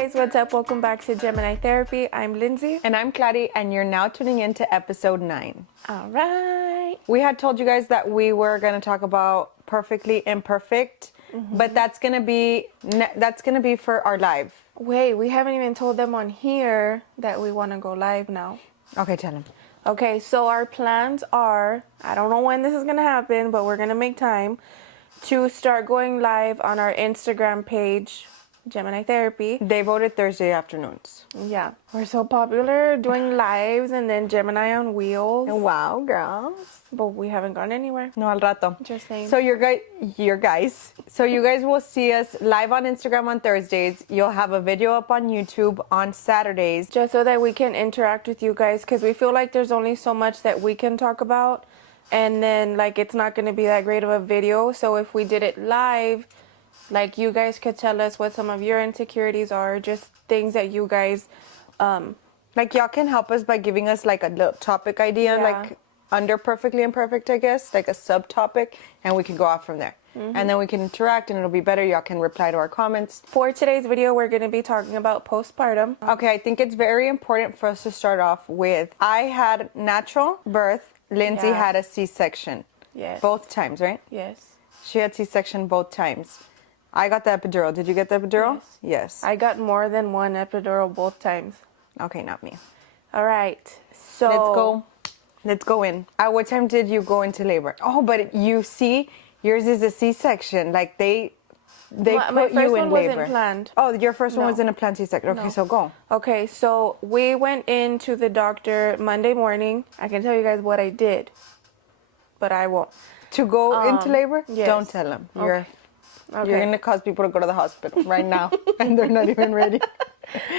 guys, what's up? Welcome back to Gemini Therapy. I'm Lindsey. And I'm Clari, and you're now tuning in to episode 9. All right. We had told you guys that we were going to talk about perfectly imperfect, but that's going to be for our live. Wait, we haven't even told them on here that we want to go live now. Okay, tell them. Okay, so our plans are, I don't know when this is going to happen, but we're going to make time to start going live on our Instagram page, Gemini Therapy. They voted Thursday afternoons. Yeah, we're so popular doing lives and then Gemini on wheels. Wow, girls. But we haven't gone anywhere. No, al rato. Just saying. So you guys will see us live on Instagram on Thursdays. You'll have a video up on YouTube on Saturdays. Just so that we can interact with you guys, because we feel like there's only so much that we can talk about. And then, like, it's not going to be that great of a video. So if we did it live, like, you guys could tell us what some of your insecurities are, just things that you guys, like, y'all can help us by giving us, like, a little topic idea, like, under perfectly imperfect, I guess, like a subtopic, and we can go off from there. And then we can interact, and it'll be better. Y'all can reply to our comments. For today's video, we're going to be talking about postpartum. Okay, I think it's very important for us to start off with, I had natural birth. Lindsey had a C-section. Yes. Both times, right? Yes. She had C-section both times. I got the epidural. Did you get the epidural? Yes. I got more than one epidural both times. Okay, not me. All right. So Let's go in. At what time did you go into labor? Oh, but you see, yours is a C-section. Like they put you in labor. My first one wasn't planned. Oh, your first one was in a planned C-section. Okay, so go. Okay, so we went into the doctor Monday morning. I can tell you guys what I did, but I won't. To go into labor? Yes. Don't tell them. Okay. You're going to cause people to go to the hospital right now, and they're not even ready.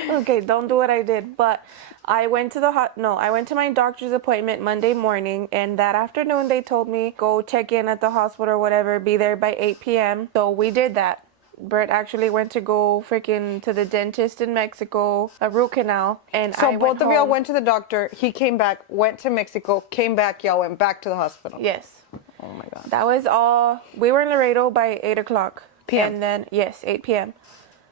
Okay, don't do what I did. But I went to I went to my doctor's appointment Monday morning, and that afternoon they told me go check in at the hospital or whatever, be there by 8 p.m. So we did that. Bert actually went to go freaking to the dentist in Mexico, a root canal, and so both of y'all went to the doctor. He came back, went to Mexico, came back. Y'all went back to the hospital. Yes. Oh my God. That was all. We were in Laredo by 8 o'clock p.m. And then 8 p.m.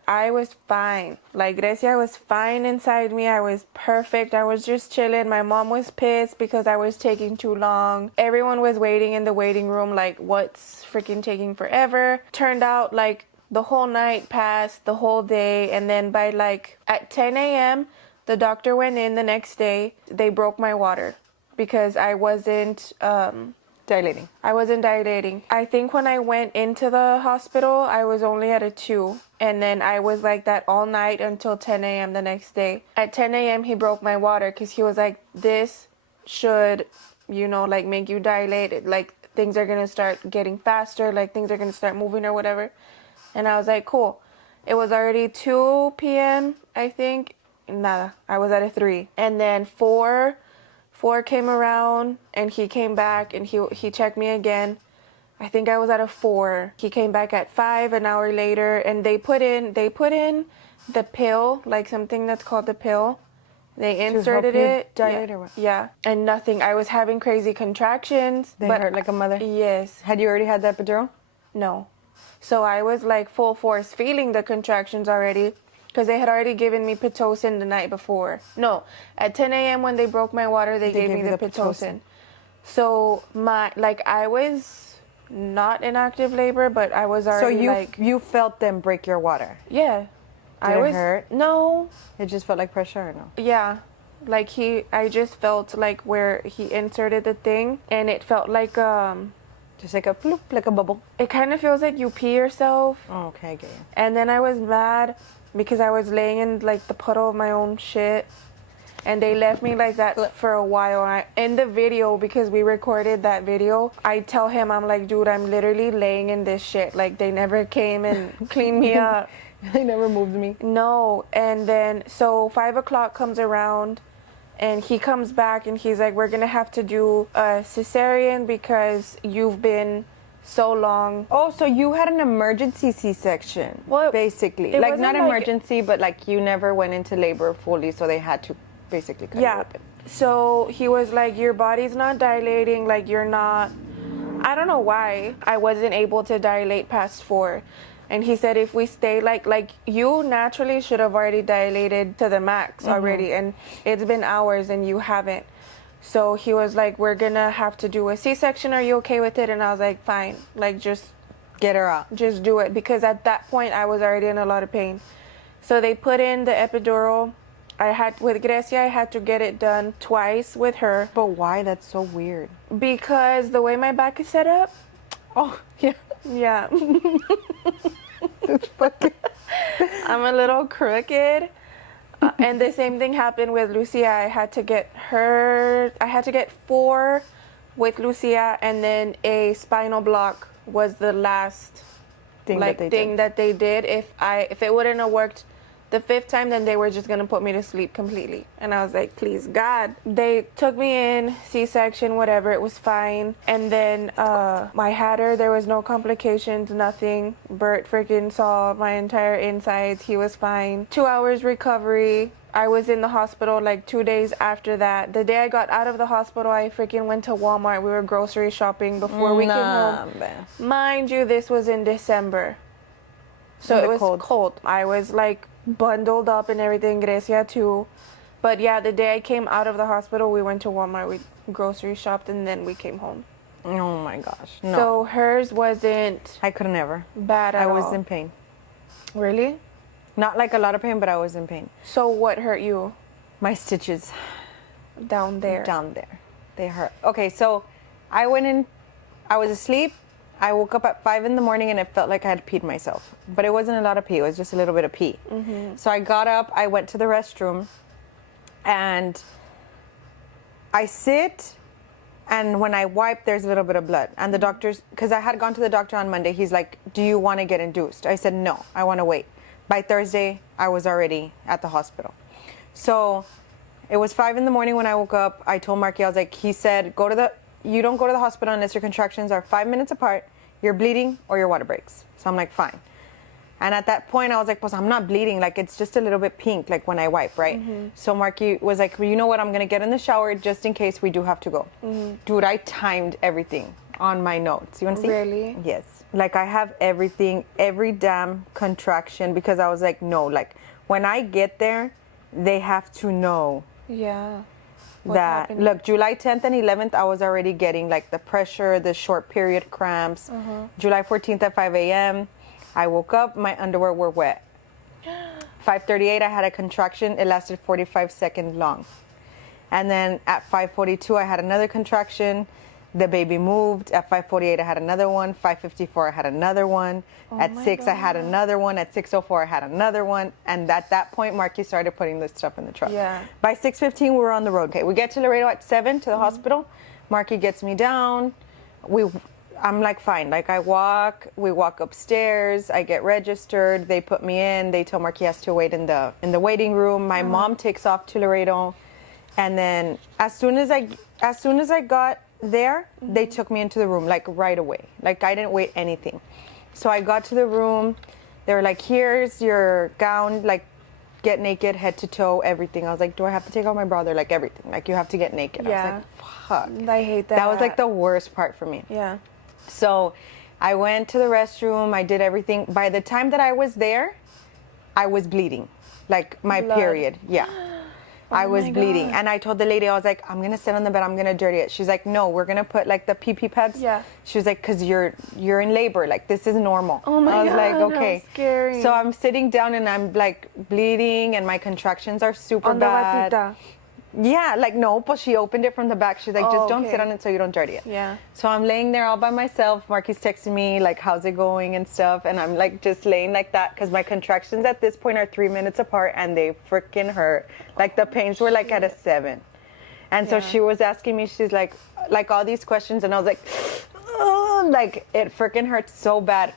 I was fine. Like, Grecia was fine inside me. I was perfect. I was just chilling. My mom was pissed because I was taking too long. Everyone was waiting in the waiting room, like, what's freaking taking forever? Turned out, like, the whole night passed, the whole day. And then by, like, at 10 a.m., the doctor went in the next day. They broke my water because I wasn't... dilating. I wasn't dilating. I think when I went into the hospital, I was only at a 2. And then I was like that all night until 10 a.m. the next day. At 10 a.m., he broke my water because he was like, this should, like make you dilate. Like things are going to start getting faster. Like things are going to start moving or whatever. And I was like, cool. It was already 2 p.m., I think. Nada. I was at a 3. And then 4 came around and he came back and he checked me again. I think I was at a 4. He came back at 5 an hour later, and they put in the pill, like something that's called the pill. They inserted it. Dilate or what? Yeah, and nothing. I was having crazy contractions. They hurt like a mother? Yes. Had you already had the epidural? No. So I was like full force feeling the contractions already. Because they had already given me Pitocin the night before. No, at 10 a.m. when they broke my water, they gave me the Pitocin. So I was not in active labor, but I was already So you felt them break your water? Yeah. Did it hurt? No. It just felt like pressure or no? Yeah. Like I just felt like where he inserted the thing, and it felt like just like a bloop, like a bubble. It kind of feels like you pee yourself. Oh, okay, I get you. And then I was mad because I was laying in like the puddle of my own shit, and they left me like that for a while. In the video, because we recorded that video, I tell him, I'm like, dude, I'm literally laying in this shit. Like they never came and cleaned me up. They never moved me. No. And then so 5 o'clock comes around, and he comes back and he's like, we're gonna have to do a cesarean because you've been so long. Oh, so you had an emergency C-section. Well, basically. Like not emergency, but like you never went into labor fully, so they had to basically cut you open. So he was like, your body's not dilating, like you're not... I don't know why I wasn't able to dilate past 4. And he said if we stay like you naturally should have already dilated to the max already, and it's been hours and you haven't. So he was like, we're gonna have to do a C-section. Are you okay with it? And I was like, fine. Like, just Get her out. just do it, because at that point I was already in a lot of pain. So they put in the epidural. With Grecia, I had to get it done twice with her, But why? That's so weird. because the way my back is set up, Oh, yeah. yeah, It's fucking... I'm a little crooked. And the same thing happened with Lucia. I had to get 4 with Lucia, and then a spinal block was the last thing that they did. If it wouldn't have worked the 5th time, then they were just gonna put me to sleep completely. And I was like, please God. They took me in, C-section, whatever, it was fine. And then I had her, there was no complications, nothing. Bert freaking saw my entire insides, he was fine. 2 hours recovery. I was in the hospital like 2 days after that. The day I got out of the hospital, I freaking went to Walmart. We were grocery shopping before we came home. Man. Mind you, this was in December. So it was cold. I was like bundled up and everything, Grecia too. But yeah, the day I came out of the hospital, we went to Walmart, we grocery shopped, and then we came home. Oh my gosh. No. So hers wasn't I could never. bad at all. I was in pain. Really? Not like a lot of pain, but I was in pain. So what hurt you? My stitches Down there. down there. They hurt. Okay, so I went in, I was asleep. I woke up at 5 in the morning and it felt like I had peed myself. But it wasn't a lot of pee, it was just a little bit of pee. So I got up, I went to the restroom, and I sit, and when I wipe, there's a little bit of blood. And the doctor's, because I had gone to the doctor on Monday, he's like, do you want to get induced? I said, no, I want to wait. By Thursday, I was already at the hospital. So it was 5 in the morning when I woke up. I told Marky, I was like, he said, you don't go to the hospital unless your contractions are 5 minutes apart, you're bleeding, or your water breaks. So I'm like, fine. And at that point, I was like, pues, I'm not bleeding. Like, it's just a little bit pink, like when I wipe, right? So Marky was like, well, you know what? I'm going to get in the shower just in case we do have to go. Dude, I timed everything on my notes. You want to see? Really? Yes. Like, I have everything, every damn contraction, because I was like, no, like, when I get there, they have to know. Yeah. That look, July 10th and 11th, I was already getting like the pressure, the short period cramps. July 14th at 5 a.m., I woke up, my underwear were wet. 5:38, I had a contraction. It lasted 45 seconds long. And then at 5:42, I had another contraction. The baby moved. At 5:48, I had another one. 5:54, I had another one. At 6, I had another one. At 6:04, I had another one. And at that point, Marky started putting this stuff in the truck. Yeah. By 6:15, we were on the road. Okay, we get to Laredo at 7 to the hospital. Marky gets me down. I'm like, fine. Like, we walk upstairs. I get registered. They put me in. They tell Marky he has to wait in the waiting room. My mom takes off to Laredo. And then as soon as I got there, they took me into the room, like, right away. Like, I didn't wait anything. So I got to the room. They were like, here's your gown, like, get naked, head to toe, everything. I was like, do I have to take off my bra? They're like, everything. Like, you have to get naked. Yeah. I was like, fuck. I hate that. That was, like, the worst part for me. Yeah. So I went to the restroom. I did everything. By the time that I was there, I was bleeding. Like, my period. Yeah. I was bleeding. God. And I told the lady, I was like, I'm going to sit on the bed. I'm going to dirty it. She's like, no, we're going to put like the pee-pee pads. Yeah. She was like, because you're in labor. Like, this is normal. Oh my God. I was like, okay. How scary. So I'm sitting down and I'm like bleeding and my contractions are super On the bad. guatita. Yeah, like, no, but she opened it from the back. She's like, Oh, just don't okay. sit on it so you don't dirty it. Yeah. So I'm laying there all by myself. Marky's texting me, like, how's it going and stuff. And I'm, like, just laying like that because my contractions at this point are 3 minutes apart and they freaking hurt. Like, the pains were, like, at a 7. And so she was asking me, she's like all these questions. And I was like, oh, like, it freaking hurts so bad.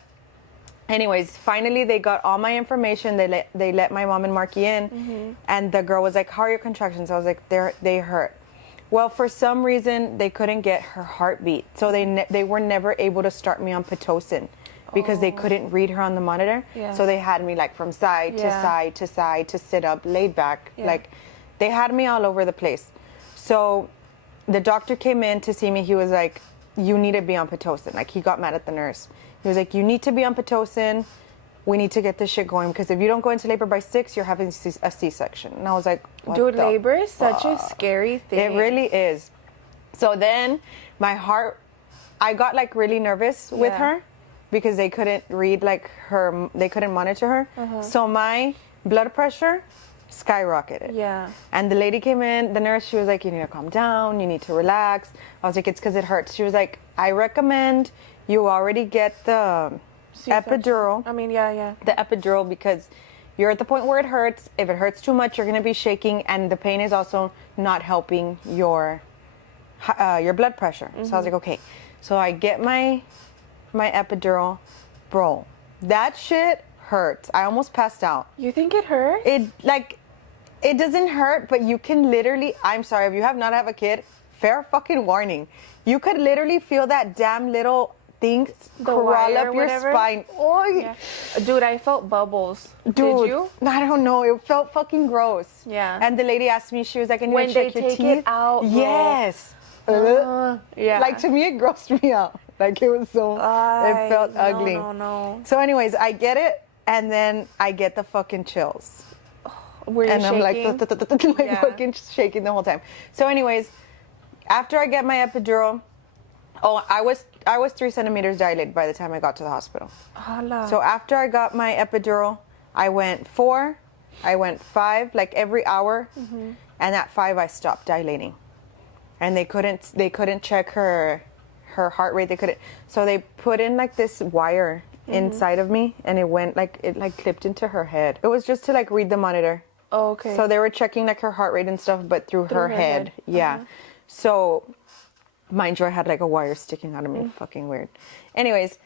Anyways, finally they got all my information. They let my mom and Marky in, and the girl was like, "How are your contractions?" I was like, "They hurt." Well, for some reason they couldn't get her heartbeat, so they were never able to start me on pitocin because they couldn't read her on the monitor. Yeah. So they had me like from side to side to side to sit up, laid back, like they had me all over the place. So the doctor came in to see me. He was like, "You need to be on pitocin." Like, he got mad at the nurse. He was like, you need to be on pitocin. we need to get this shit going because if you don't go into labor by 6, you're having a C-section. And I was like, what Dude, the labor is such a scary thing. It really is. So then my heart, I got like really nervous with her because they couldn't read like they couldn't monitor her. So my blood pressure skyrocketed. Yeah. And the lady came in, the nurse, she was like, you need to calm down, you need to relax. I was like, it's because it hurts. She was like, I recommend you already get the epidural. I mean, yeah. The epidural because you're at the point where it hurts. If it hurts too much, you're going to be shaking, and the pain is also not helping your blood pressure. So I was like, okay. So I get my epidural. Bro, that shit hurts. I almost passed out. You think it hurt? It doesn't hurt, but you can literally, I'm sorry, if you have not have a kid, fair fucking warning. You could literally feel that damn little thing crawl up your spine. Oh, yeah. Dude, I felt bubbles. Dude, did you? I don't know. It felt fucking gross. Yeah. And the lady asked me, she was like, "Can you when check they your take teeth?" it out, yes. Yeah. Like to me, it grossed me out. Like it was so. It felt ugly. No. So, anyways, I get it, and then I get the fucking chills. Were you and shaking? I'm like fucking shaking the whole time. So, anyways, after I get my epidural, I was 3 centimeters dilated by the time I got to the hospital. Hala. So after I got my epidural, I went 4, I went 5, like every hour, and at 5 I stopped dilating, and they couldn't check her heart rate. They couldn't. So they put in like this wire inside of me, and it clipped into her head. It was just to like read the monitor. Oh, okay. So they were checking like her heart rate and stuff, but through her head. Yeah. So, mind you, I had like a wire sticking out of me. Fucking weird. Anyways,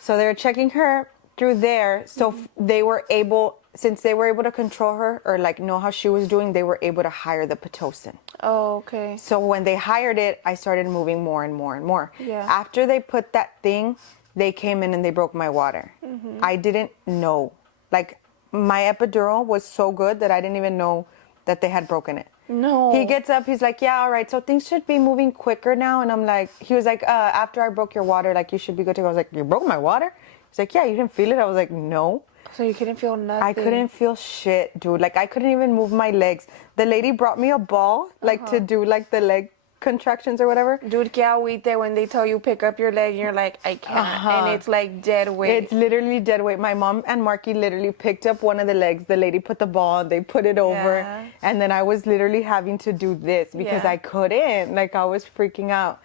so they were checking her through there. So they were able, since they were able to control her or like know how she was doing, they were able to hire the Pitocin. Oh, okay. So when they hired it, I started moving more and more and more. Yeah. After they put that thing, they came in and they broke my water. I didn't know. Like, my epidural was so good that I didn't even know that they had broken it. No. He gets up, he's like, yeah, all right, so things should be moving quicker now. And I'm like, he was like, after I broke your water, like, you should be good to go. I was like, you broke my water? He's like, yeah, you didn't feel it? I was like, no. So you couldn't feel nothing? I couldn't feel shit, dude. Like, I couldn't even move my legs. The lady brought me a ball, like, to do, like, the leg contractions or whatever. Dude, que agüite when they tell you pick up your leg and you're like, I can't. And it's like dead weight. It's literally dead weight. My mom and Marky literally picked up one of the legs. The lady put the ball, they put it over. And then I was literally having to do this because I couldn't. Like, I was freaking out.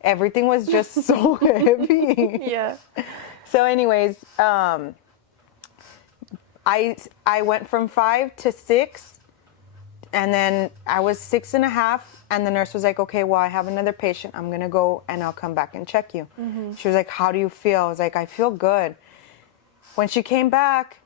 Everything was just so heavy. Yeah. So anyways, I went from 5 to 6. And then I was 6.5, and the nurse was like, okay, well, I have another patient. I'm going to go, and I'll come back and check you. She was like, how do you feel? I was like, I feel good. When she came back,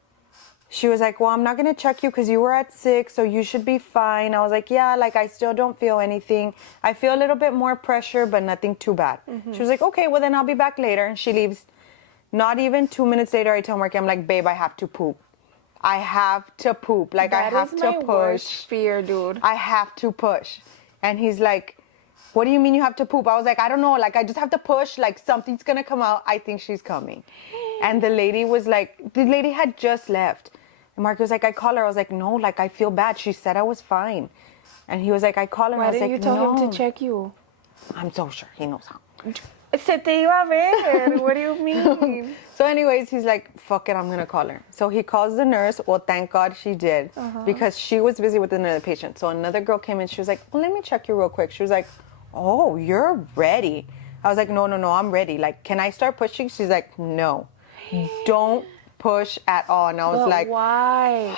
she was like, well, I'm not going to check you because you were at 6, so you should be fine. I was like, yeah, like, I still don't feel anything. I feel a little bit more pressure, but nothing too bad. She was like, okay, well, then I'll be back later. And she leaves. Not even 2 minutes later, I tell Marky, I'm like, babe, I have to poop. I have to poop. Like, I have to push. That is my worst fear, dude. I have to push. And he's like, what do you mean you have to poop? I was like, I don't know. Like, I just have to push. Like, something's going to come out. I think she's coming. And the lady was like, the lady had just left. And Mark was like, I call her. I was like, no, like, I feel bad. She said I was fine. And he was like, I call her. Why I was didn't like, you tell no. him to check you? I'm so sure he knows how. Se te iba a ver. What do you mean? So anyways, he's like, fuck it, I'm going to call her. So he calls the nurse. Well, thank God she did because she was busy with another patient. So another girl came in. She was like, well, let me check you real quick. She was like, oh, you're ready. I was like, no, I'm ready. Like, can I start pushing? She's like, no, don't push at all. And I was like, why?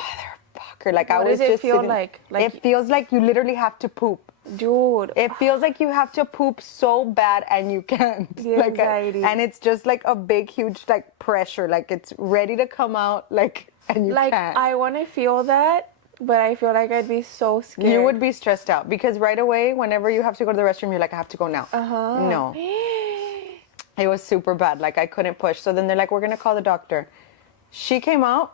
Motherfucker. Like, What I was does it just feel sitting- like? It feels like you literally have to poop. Dude. It feels like you have to poop so bad and you can't. The Like, anxiety. and it's just like a big, huge like pressure. Like it's ready to come out. Like, and you Like, can't. I want to feel that, but I feel like I'd be so scared. You would be stressed out because right away, whenever you have to go to the restroom, you're like, I have to go now. No. It was super bad. Like I couldn't push. So then they're like, we're going to call the doctor. She came out.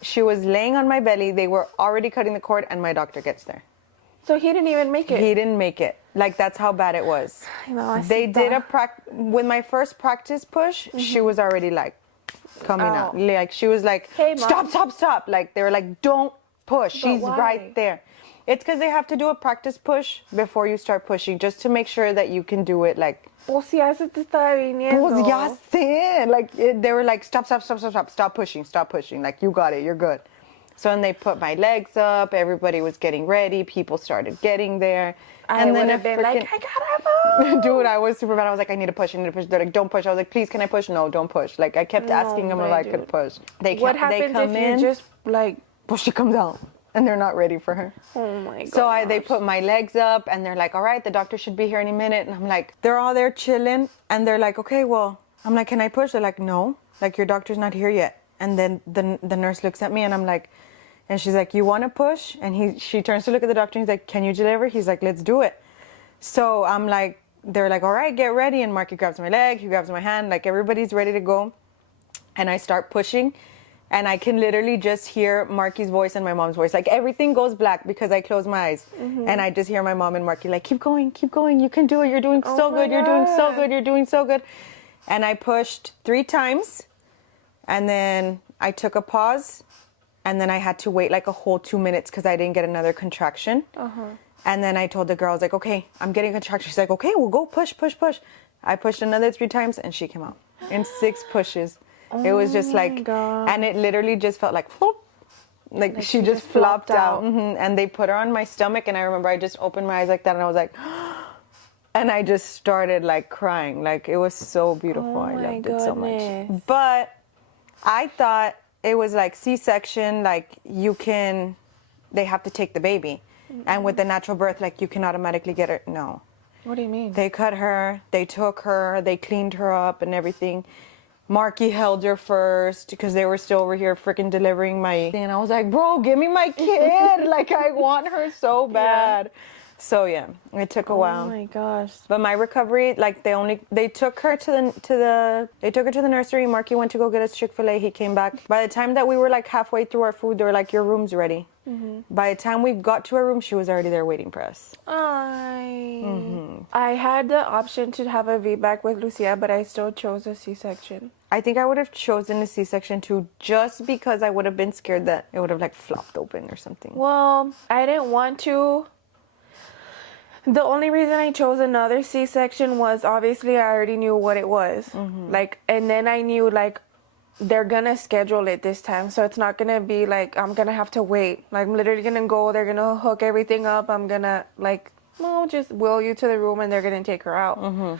She was laying on my belly. They were already cutting the cord and my doctor gets there. So he didn't even make it? He didn't make it. Like, that's how bad it was. They did with my first practice push, she was already like coming out. Like she was like, Hey, Mom. stop. Like they were like, don't push. She's why? right there. It's because they have to do a practice push before you start pushing, just to make sure that you can do it like. Pues ya se te está viniendo. Pues ya sé. Like they were like, stop pushing. Like you got it, you're good. So then they put my legs up. Everybody was getting ready. People started getting there. And then would have been like, I gotta move. Dude, I was super bad. I was like, I need to push. They're like, don't push. I was like, please, can I push? No, don't push. Like I kept asking them if I could push. What happens if you just like? Well, she comes out. And they're not ready for her. Oh my god. So they put my legs up and they're like, all right, the doctor should be here any minute. And I'm like, they're all there chilling. And they're like, okay, well, I'm like, can I push? They're like, no, like your doctor's not here yet. And then the nurse looks at me and I'm like, and she's like, you want to push? And she turns to look at the doctor and he's like, can you deliver? He's like, let's do it. So I'm like, they're like, all right, get ready. And Marky grabs my leg, he grabs my hand, like everybody's ready to go. And I start pushing. And I can literally just hear Marky's voice and my mom's voice. Like everything goes black because I close my eyes. Mm-hmm. And I just hear my mom and Marky like, keep going. You can do it. You're doing so good. You're doing so good. And I pushed 3 times. And then I took a pause. And then I had to wait like a whole 2 minutes because I didn't get another contraction. Uh-huh. And then I told the girl, I was like, okay, I'm getting a contraction. She's like, okay, we'll go push. I pushed another 3 times and she came out in 6 pushes. It was just like, God. And it literally just felt like, whoop, like she just flopped out. Mm-hmm. And they put her on my stomach. And I remember I just opened my eyes like that. And I was like, and I just started like crying. Like it was so beautiful. I loved it so much. But I thought it was like C-section, like they have to take the baby. Mm-hmm. And with the natural birth, like you can automatically get her. No. What do you mean? They cut her, they took her, they cleaned her up and everything. Marky held her first because they were still over here freaking delivering my. And I was like, bro, give me my kid. Like, I want her so bad. Yeah. So, yeah, it took a while. Oh, my gosh. But my recovery, like, they took her to the nursery. Marky went to go get us Chick-fil-A. He came back. By the time that we were, like, halfway through our food, they were like, your room's ready. Mm-hmm. By the time we got to her room, she was already there waiting for us. I had the option to have a VBAC with Lucia, but I still chose a C-section. I think I would have chosen a C-section too, just because I would have been scared that it would have like flopped open or something. Well, I didn't want to. The only reason I chose another C-section was obviously I already knew what it was. Mm-hmm. Like, and then I knew like they're gonna schedule it this time, so it's not gonna be like I'm gonna have to wait. Like I'm literally gonna go, they're gonna hook everything up. I'm gonna like, well, just wheel you to the room and they're gonna take her out. Mm-hmm.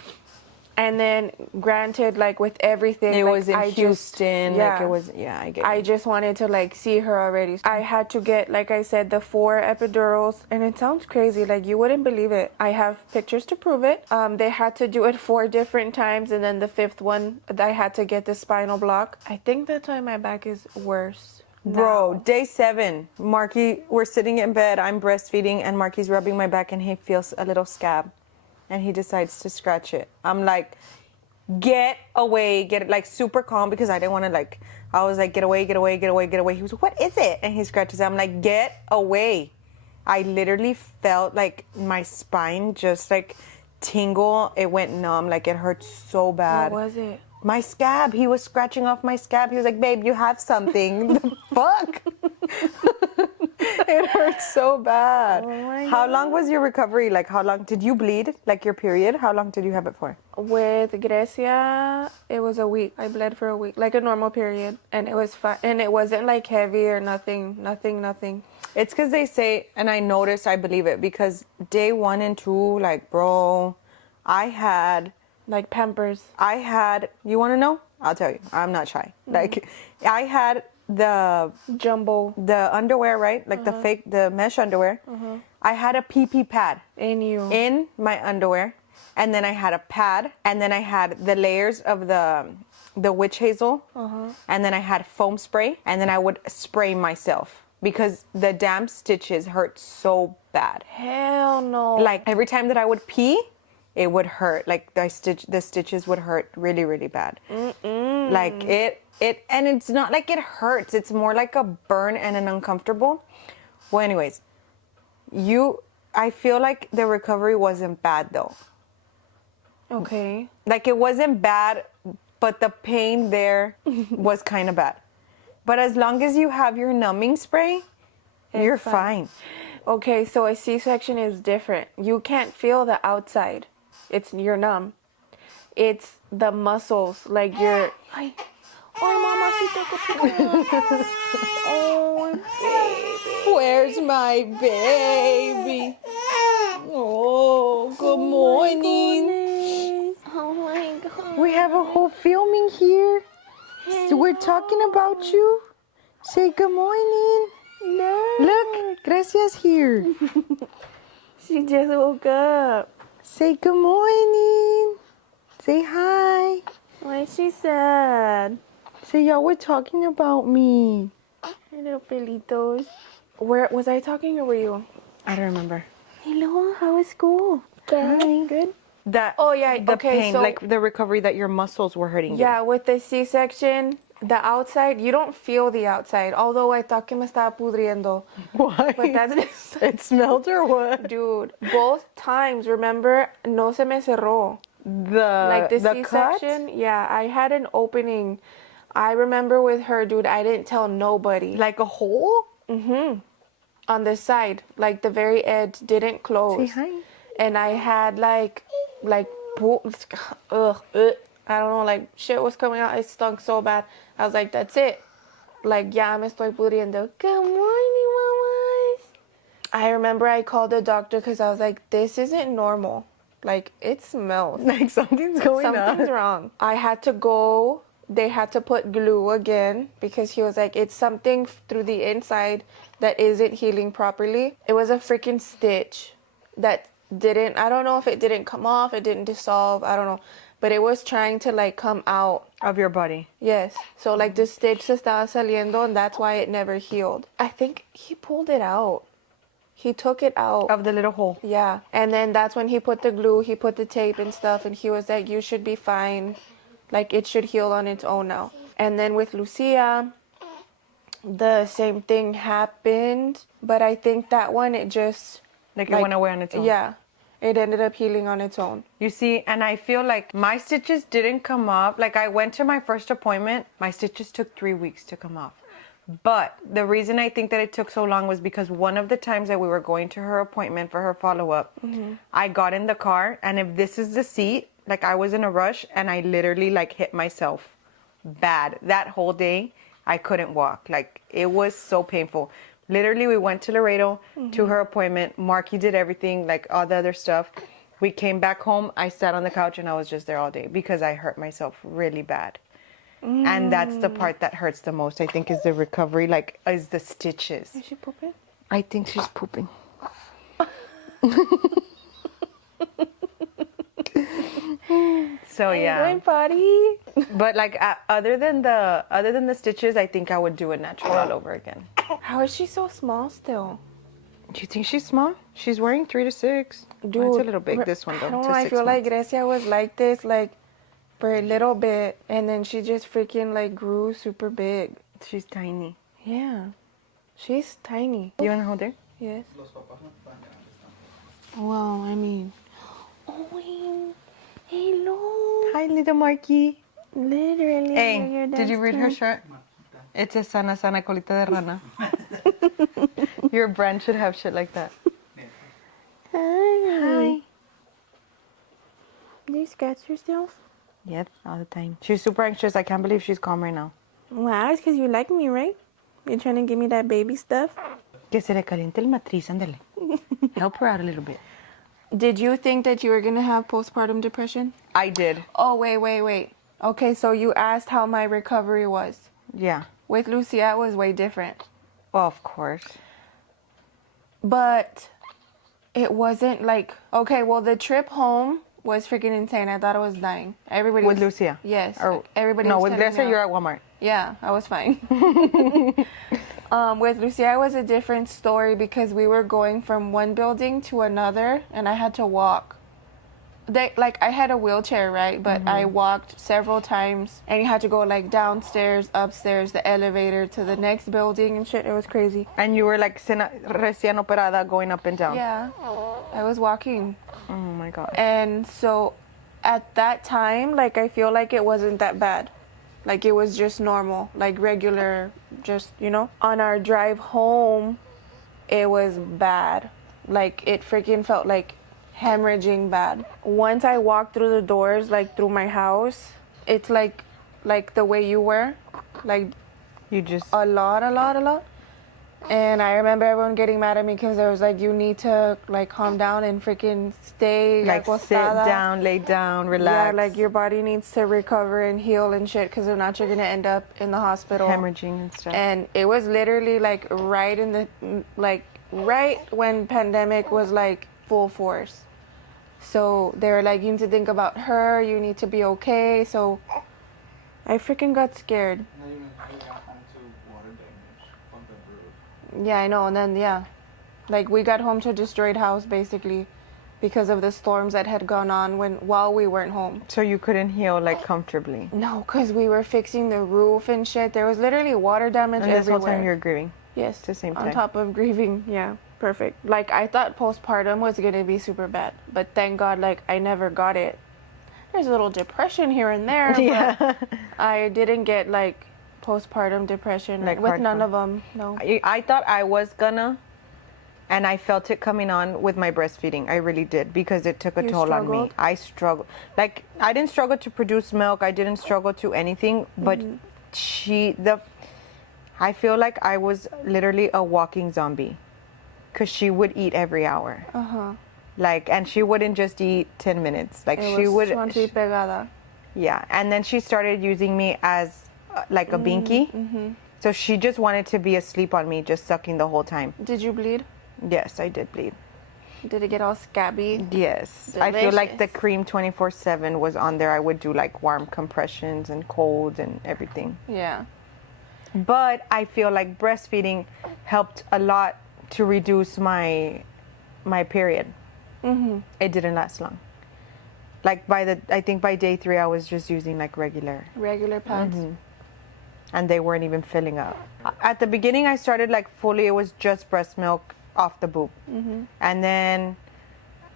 And then, granted, like with everything, it like, was in Houston. Yeah, like it was. Yeah, I get it. I just wanted to like see her already. I had to get, like I said, the 4 epidurals, and it sounds crazy. Like you wouldn't believe it. I have pictures to prove it. They had to do it 4 different times, and then the 5th one, I had to get the spinal block. I think that's why my back is worse. Bro, day 7, Marky, we're sitting in bed. I'm breastfeeding, and Marky's rubbing my back, and he feels a little scab. And he decides to scratch it. I'm like, get away, get it, like super calm because I didn't want to like, I was like, get away. He was like, what is it? And he scratches it. I'm like, get away. I literally felt like my spine just like tingle. It went numb, like it hurt so bad. What was it? My scab. He was scratching off my scab. He was like, babe, you have something. The fuck? It hurts so bad. Oh how long was your recovery? Like, how long did you bleed? Like, your period? How long did you have it for? With Grecia, it was a week. I bled for a week, like a normal period. And it was fine. And it wasn't, like, heavy or nothing. It's because they say, and I noticed, I believe it, because day 1 and 2, like, bro, I had... Like Pampers. You want to know? I'll tell you. I'm not shy. Mm-hmm. Like, I had the underwear, right? Like the mesh underwear. Mm-hmm. I had a pee pad in my underwear, and then I had a pad, and then I had the layers of the witch hazel, and then I had foam spray, and then I would spray myself because the damn stitches hurt so bad. Hell no. Like every time that I would pee, it would hurt. Like the stitches would hurt really, really bad. Mm-mm. Like it, and it's not like it hurts. It's more like a burn and an uncomfortable. Well, anyways, I feel like the recovery wasn't bad though. Okay. Like it wasn't bad, but the pain there was kind of bad. But as long as you have your numbing spray, you're fine. Okay, so a C-section is different. You can't feel the outside. You're numb. It's the muscles, like your... Ay, mamacita, oh, baby. Where's my baby? Oh, good morning. Oh my God. We have a whole filming here. So we're talking about you. Say good morning. No. Look, Grecia's here. She just woke up. Say good morning. Say hi. Why is she sad? Say y'all were talking about me. Her little pelitos. Where was I talking or were you? I don't remember. Hello, how was school? Hi. Good. That. Oh yeah, The okay, pain, so like the recovery that your muscles were hurting you. yeah, with the C-section, the outside, you don't feel the outside. Although I thought que me estaba pudriendo. Why? But that's It smelled or what? dude. Both times, remember, no se me cerró. Like the C-section, cut? yeah, I had an opening. I remember with her, dude, I didn't tell nobody. Like a hole? On the side, like the very edge didn't close. Say hi. And I had like I don't know, like shit was coming out. It stunk so bad. I was like, that's it. Like, ya me estoy pudriendo. Good morning, mamas. I remember I called the doctor because I was like, this isn't normal. Like, it smells. Like something's going on. Something's wrong. I had to go. They had to put glue again because he was like, it's something through the inside that isn't healing properly. It was a freaking stitch that didn't, I don't know if it didn't come off, it didn't dissolve, I don't know. But it was trying to like come out. Of your body. Yes. So like the stitch se estaba saliendo and that's why it never healed. I think he pulled it out. He took it out. Of the little hole. Yeah. And then that's when he put the glue, he put the tape and stuff, and he was like, you should be fine. Like, it should heal on its own now. And then with Lucia, the same thing happened. But I think that one, it just... Like it went away on its own. Yeah. It ended up healing on its own. You see, and I feel like my stitches didn't come off. Like I went to my first appointment, my stitches took 3 weeks to come off. But the reason I think that it took so long was because one of the times that we were going to her appointment for her follow-up, I got in the car, and if this is the seat, like I was in a rush and I literally like hit myself bad. That whole day, I couldn't walk. Like it was so painful. Literally, we went to Laredo to her appointment. Marky did everything, like all the other stuff. We came back home. I sat on the couch and I was just there all day because I hurt myself really bad. And that's the part that hurts the most, I think, is the recovery, like, is the stitches. Is she pooping? I think she's pooping. So yeah. Hey, buddy. But like other than the stitches, I think I would do it natural all over again. How is she so small still? Do you think she's small? She's wearing 3 to 6. Dude, It's a little big, this one though. I don't to know. I 6 feel like months. Grecia was like this, like for a little bit, and then she just freaking like grew super big. She's tiny. Yeah, she's tiny. You wanna hold her? Yes. Well, I mean, oh, hello. Hi, little Marky. Literally. Hey, did you read her shirt? It says Sana Sana Colita de Rana. Your brand should have shit like that. Hi. Do you scratch yourself? Yep, all the time. She's super anxious. I can't believe she's calm right now. Wow, it's because you like me, right? You're trying to give me that baby stuff. Que se le caliente el matriz, ándale. Help her out a little bit. Did you think that you were going to have postpartum depression? I did. Oh, wait. Okay, so you asked how my recovery was. Yeah. With Lucia, it was way different. Well, of course. But it wasn't like, okay, well, the trip home was freaking insane. I thought I was dying. Everybody With was, Lucia? Yes. Or, everybody no, was with telling me Grecia, how- you're at Walmart. Yeah, I was fine. With Lucia, it was a different story because we were going from one building to another, and I had to walk. I had a wheelchair, right? But I walked several times, and you had to go like downstairs, upstairs, the elevator to the next building and shit. It was crazy. And you were like recién operada going up and down. Yeah, I was walking. Oh my God. And so at that time, like, I feel like it wasn't that bad. Like, it was just normal, like regular, just, you know. On our drive home, it was bad. Like, it freaking felt like hemorrhaging bad. Once I walked through the doors, like through my house, it's like the way you were, like You just a lot. And I remember everyone getting mad at me because they was like, you need to like calm down and freaking stay like sit down, lay down, relax. Yeah, like your body needs to recover and heal and shit, because if not, you're gonna end up in the hospital. Hemorrhaging and stuff. And it was literally like right when pandemic was like full force. So they were like, you need to think about her, you need to be okay. So I freaking got scared. Yeah, I know. And then, yeah, like we got home to a destroyed house basically because of the storms that had gone on while we weren't home. So you couldn't heal like comfortably? No, because we were fixing the roof and shit. There was literally water damage everywhere. And this whole time you were grieving? Yes. At the same time? On top of grieving, yeah. Perfect. Like, I thought postpartum was going to be super bad, but thank God, like, I never got it. There's a little depression here and there, yeah. but I didn't get, like, postpartum depression like with hardcore. none of them, no. I thought I was gonna, and I felt it coming on with my breastfeeding. I really did, because it took a toll on me. I struggled. Like, I didn't struggle to produce milk. I didn't struggle to anything, but I feel like I was literally a walking zombie, because she would eat every hour. Like, and she wouldn't just eat 10 minutes. Like, she would. Yeah, and then she started using me as like a binky. So she just wanted to be asleep on me, just sucking the whole time. Did you bleed? Yes, I did bleed. Did it get all scabby? Yes. Delicious. I feel like the cream 24/7 was on there. I would do like warm compressions and colds and everything. Yeah. But I feel like breastfeeding helped a lot to reduce my period. It didn't last long. Like I think by day 3 I was just using like regular pads. And they weren't even filling up. At the beginning I started like fully, it was just breast milk off the boob. And then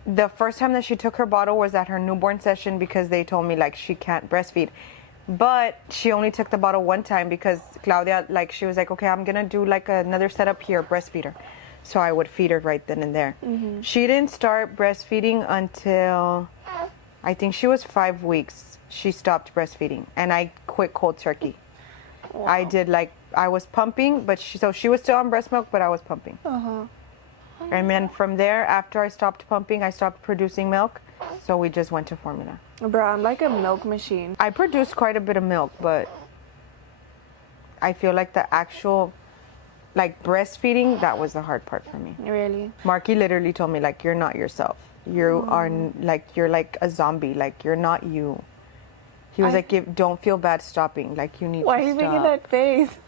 the first time that she took her bottle was at her newborn session, because they told me like she can't breastfeed. But she only took the bottle one time because Claudia, like, she was like, okay, I'm gonna do like another setup here, breastfeed her. So I would feed her right then and there. She didn't start breastfeeding until I think she was 5 weeks. She stopped breastfeeding, and I quit cold turkey. Wow. I did like, I was pumping, but she was still on breast milk, but I was pumping. And then from there, after I stopped pumping, I stopped producing milk. So we just went to formula. Bro, I'm like a milk machine. I produced quite a bit of milk, but I feel like the actual, like, breastfeeding, that was the hard part for me. Really? Marky literally told me, like, you're not yourself. You are, like, you're like a zombie. Like, you're not you. He was like, don't feel bad stopping. Like, you need to stop. Why are you making that face?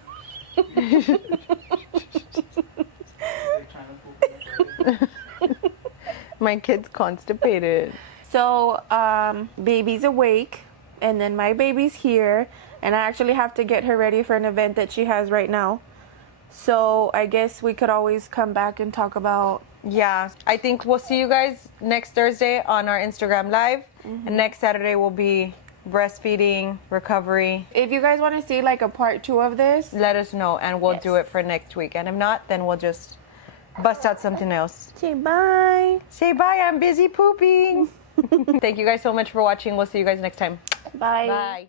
My kid's constipated. So, baby's awake, and then my baby's here, and I actually have to get her ready for an event that she has right now. So, I guess we could always come back and talk about... Yeah, I think we'll see you guys next Thursday on our Instagram Live, and next Saturday will be breastfeeding, recovery. If you guys want to see like a part 2 of this, let us know, and we'll do it for next week. And if not, then we'll just bust out something else. Say bye. Say bye, I'm busy pooping. Thank you guys so much for watching. We'll see you guys next time. Bye. Bye.